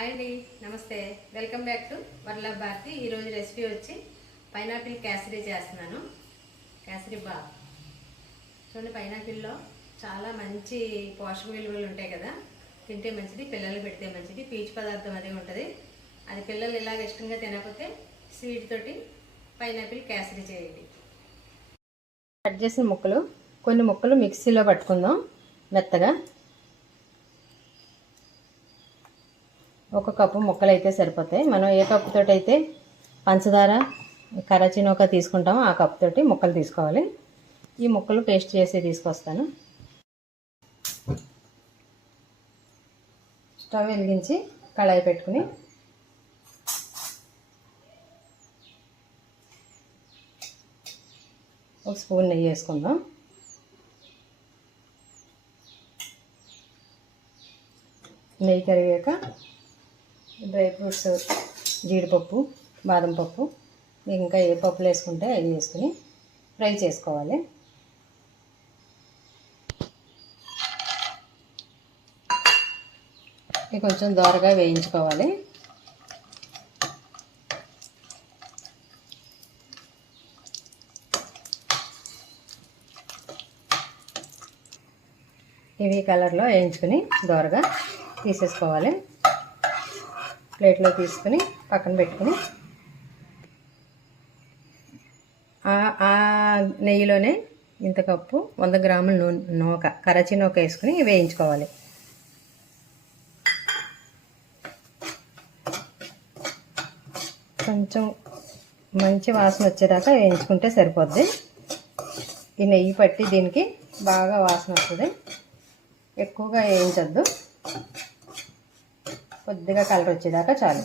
Hi అండి నమస్తే. Welcome back to Varala Bharati ఈరోజు రెసిపీ వచ్చి పైనాపిల్ క్యాసరీ చేస్తున్నాను. క్యాసరీ బా చూడండి పైనాపిల్లో చాలా మంచి పోషక విలువలు ఉంటాయి కదా. తింటే మంచిది పిల్లలు పెడితే మంచిది పీచు పదార్థం అది ఉంటుంది. అది పిల్లలు ఇలాగ ఇష్టంగా తినకపోతే స్వీట్ తోటి పైనాపిల్ క్యాసరీ చేయండి. కట్ చేసిన ముక్కలు కొన్ని ముక్కలు మిక్సీలో పట్టుకుందాం. మెత్తగా. ఒక కప్పు ముక్కలు అయితే సరిపోతాయి. మనం ఏ కప్పుతోటి అయితే పంచదార కరచినోక తీసుకుంటామో ఆ కప్పుతోటి ముక్కలు తీసుకోవాలి. ఈ ముక్కలు పేస్ట్ చేసి తీసుకొస్తాను. స్టవ్ వెలిగించి కళాయి పెట్టుకుని ఒక స్పూన్ నెయ్యి వేసుకుందాం. నెయ్యి కరిగాక డ్రై ఫ్రూట్స్ జీడిపప్పు బాదం పప్పు మీకు ఇంకా ఏ పప్పులు వేసుకుంటే అవి వేసుకుని ఫ్రై చేసుకోవాలి. ఇవి కొంచెం దోరగా వేయించుకోవాలి. ఇవి కలర్లో వేయించుకుని దోరగా తీసేసుకోవాలి. ప్లేట్లో తీసుకుని పక్కన పెట్టుకుని ఆ నెయ్యిలోనే ఇంత కప్పు వంద గ్రాముల నూనె నూక కరచి నూక వేసుకుని వేయించుకోవాలి. కొంచెం మంచి వాసన వచ్చేదాకా వేయించుకుంటే సరిపోద్ది. ఈ నెయ్యి పట్టి దీనికి బాగా వాసన వస్తుంది. ఎక్కువగా వేయించద్దు. కొద్దిగా కలర్ వచ్చేదాకా చాలు.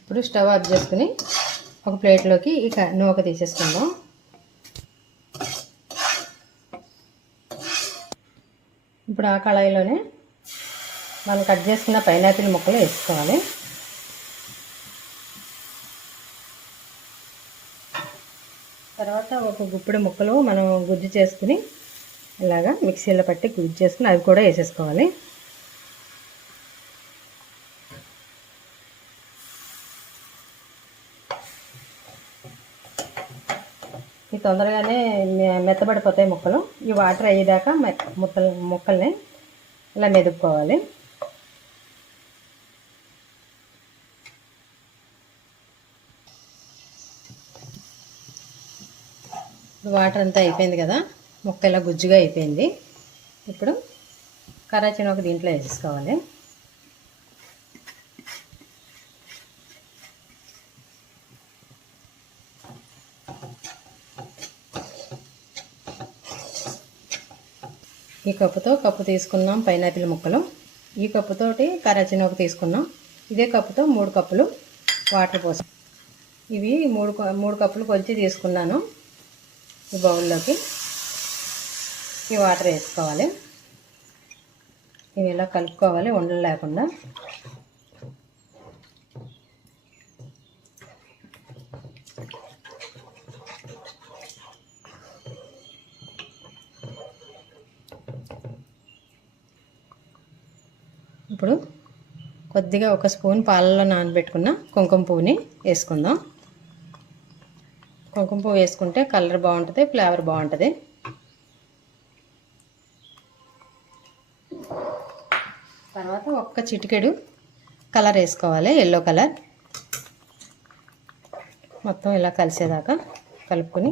ఇప్పుడు స్టవ్ ఆఫ్ చేసుకుని ఒక ప్లేట్లోకి ఇక నూక తీసేసుకుందాం. ఇప్పుడు ఆ కళాయిలోనే మనం కట్ చేసుకున్న పైనాపిల్ ముక్కలు వేసుకోవాలి. తర్వాత ఒక గుప్పిడి ముక్కలు మనం గుజ్జు చేసుకుని ఇలాగా మిక్సీలో పట్టి గుజ్జు చేసుకుని అవి కూడా వేసేసుకోవాలి. ఈ తొందరగానే మెత్తబడిపోతాయి ముక్కలు. ఈ వాటర్ అయ్యేదాకా ముక్కలు ముక్కల్ని ఇలా మెదుపుకోవాలి. వాటర్ అంతా అయిపోయింది కదా? ముక్క ఇలా గుజ్జుగా అయిపోయింది. ఇప్పుడు కరాచీని ఒక దీంట్లో వేసేసుకోవాలి. ఈ కప్పుతో కప్పు తీసుకున్నాం పైనాపిల్ ముక్కలు. ఈ కప్పుతోటి కరాచీనోక తీసుకున్నాం. ఇదే కప్పుతో మూడు కప్పులు వాటర్ పోసాం. ఇవి మూడు మూడు కప్పులు కొలిచి తీసుకున్నాను ఈ బౌల్లోకి. ఈ వాటర్ వేసుకోవాలి. ఇవి ఇలా కలుపుకోవాలి ఉండలు లేకుండా. ఇప్పుడు కొద్దిగా ఒక స్పూన్ పాలలో నానబెట్టుకున్న కుంకుమ పువ్వుని వేసుకుందాం. కుంకుమ పువ్వు వేసుకుంటే కలర్ బాగుంటుంది ఫ్లేవర్ బాగుంటుంది. తర్వాత ఒక్క చిటికెడు కలర్ వేసుకోవాలి ఎల్లో కలర్. మొత్తం ఇలా కలిసేదాకా కలుపుకొని.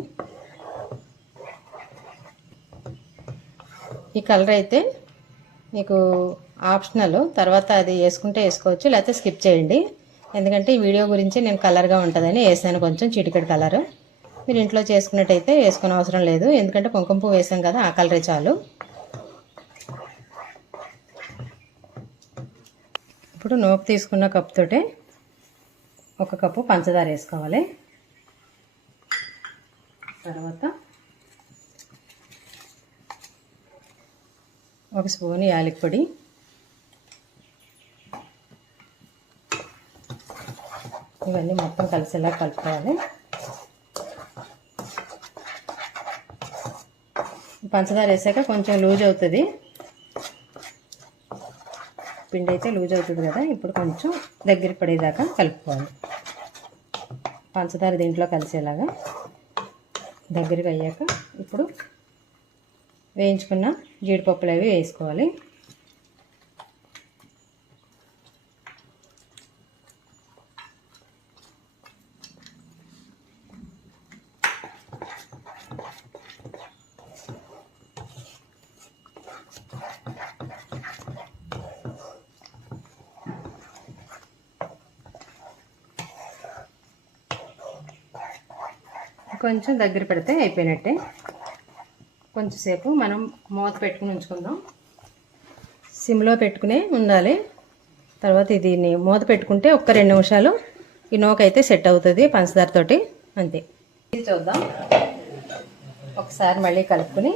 ఈ కలర్ అయితే మీకు ఆప్షనల్ తర్వాత అది వేసుకుంటే వేసుకోవచ్చు లేకపోతే స్కిప్ చేయండి. ఎందుకంటే ఈ వీడియో గురించి నేను కలర్గా ఉంటుందని వేసాను కొంచెం చిటికెడు కలరు. మీరు ఇంట్లో చేసుకున్నట్టయితే వేసుకునే అవసరం లేదు ఎందుకంటే కుంకుమ పువ్వు వేసాం కదా ఆ కలరే చాలు. ఇప్పుడు నోపు తీసుకున్న కప్పుతోటే ఒక కప్పు పంచదార వేసుకోవాలి. తర్వాత ఒక స్పూన్ యాలకి పొడి. ఇవన్నీ మొత్తం కలిసేలా కలుపుకోవాలి. పంచదార వేసాక కొంచెం లూజ్ అవుతుంది. పిండి అయితే లూజ్ అవుతుంది కదా ఇప్పుడు కొంచెం దగ్గర పడేదాకా కలుపుకోవాలి. పంచదార దీంట్లో కలిసేలాగా దగ్గరికి అయ్యాక ఇప్పుడు వేయించుకున్న జీడిపప్పులు అవి వేసుకోవాలి. కొంచెం దగ్గర పెడితే అయిపోయినట్టే. కొంచెంసేపు మనం మూత పెట్టుకుని ఉంచుకుందాం. సిమ్లో పెట్టుకునే ఉండాలి. తర్వాత ఇది మూత పెట్టుకుంటే ఒక్క రెండు నిమిషాలు ఈ నూక అయితే సెట్ అవుతుంది పంచదారతోటి అంతే. ఇది చూద్దాం. ఒకసారి మళ్ళీ కలుపుకొని.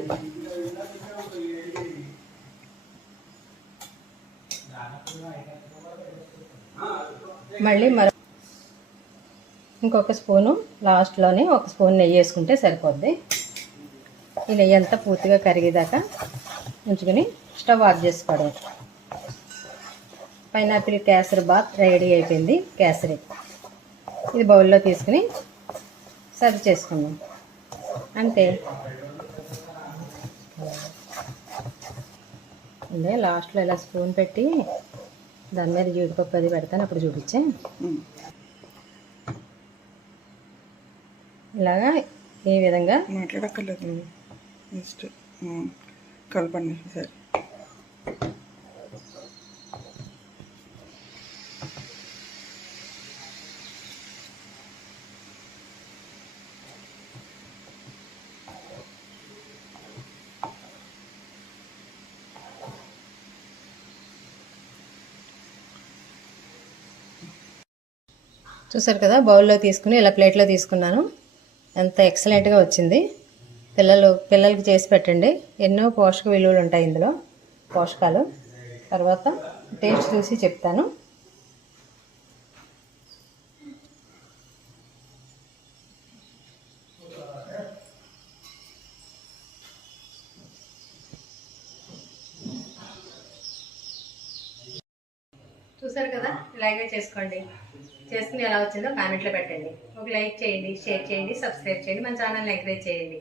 మళ్ళీ మరో ఇంకొక స్పూను లాస్ట్లోనే ఒక స్పూన్ నెయ్యి వేసుకుంటే సరిపోద్ది. ఈ నెయ్యి అంతా పూర్తిగా కరిగేదాకా ఉంచుకొని స్టవ్ ఆఫ్ చేసుకోవడం. పైనాపిల్ కేసరి బాత్ రెడీ అయిపోయింది కేసరి. ఇది బౌల్లో తీసుకుని సర్వ్ చేసుకుందాం. అంతే. అంటే లాస్ట్లో ఇలా స్పూన్ పెట్టి దాని మీద జీడిపప్పు అది పెడతాను అప్పుడు చూపించే. ఇలాగా ఈ విధంగా? మాట్లాడక్కర్లేదు. జస్ట్ కలపండి సరే చూసారు కదా బౌల్లో తీసుకుని ఇలా ప్లేట్లో తీసుకున్నాను. ఎంత ఎక్సలెంట్గా వచ్చింది. పిల్లలు పిల్లలకి చేసి పెట్టండి. ఎన్నో పోషక విలువలు ఉంటాయి ఇందులో పోషకాలు. తర్వాత టేస్ట్ చూసి చెప్తాను. చూసారు కదా? ఇలాగే చేసుకోండి. చేసుకుని ఎలా వచ్చిందో కామెంట్లో పెట్టండి. ఒక లైక్ చేయండి షేర్ చేయండి సబ్స్క్రైబ్ చేయండి మన ఛానల్ని ఎంకరేజ్ చేయండి.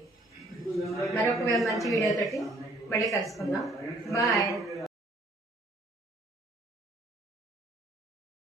మరొక మంచి వీడియోతోటి మళ్ళీ కలుసుకుందాం. బాయ్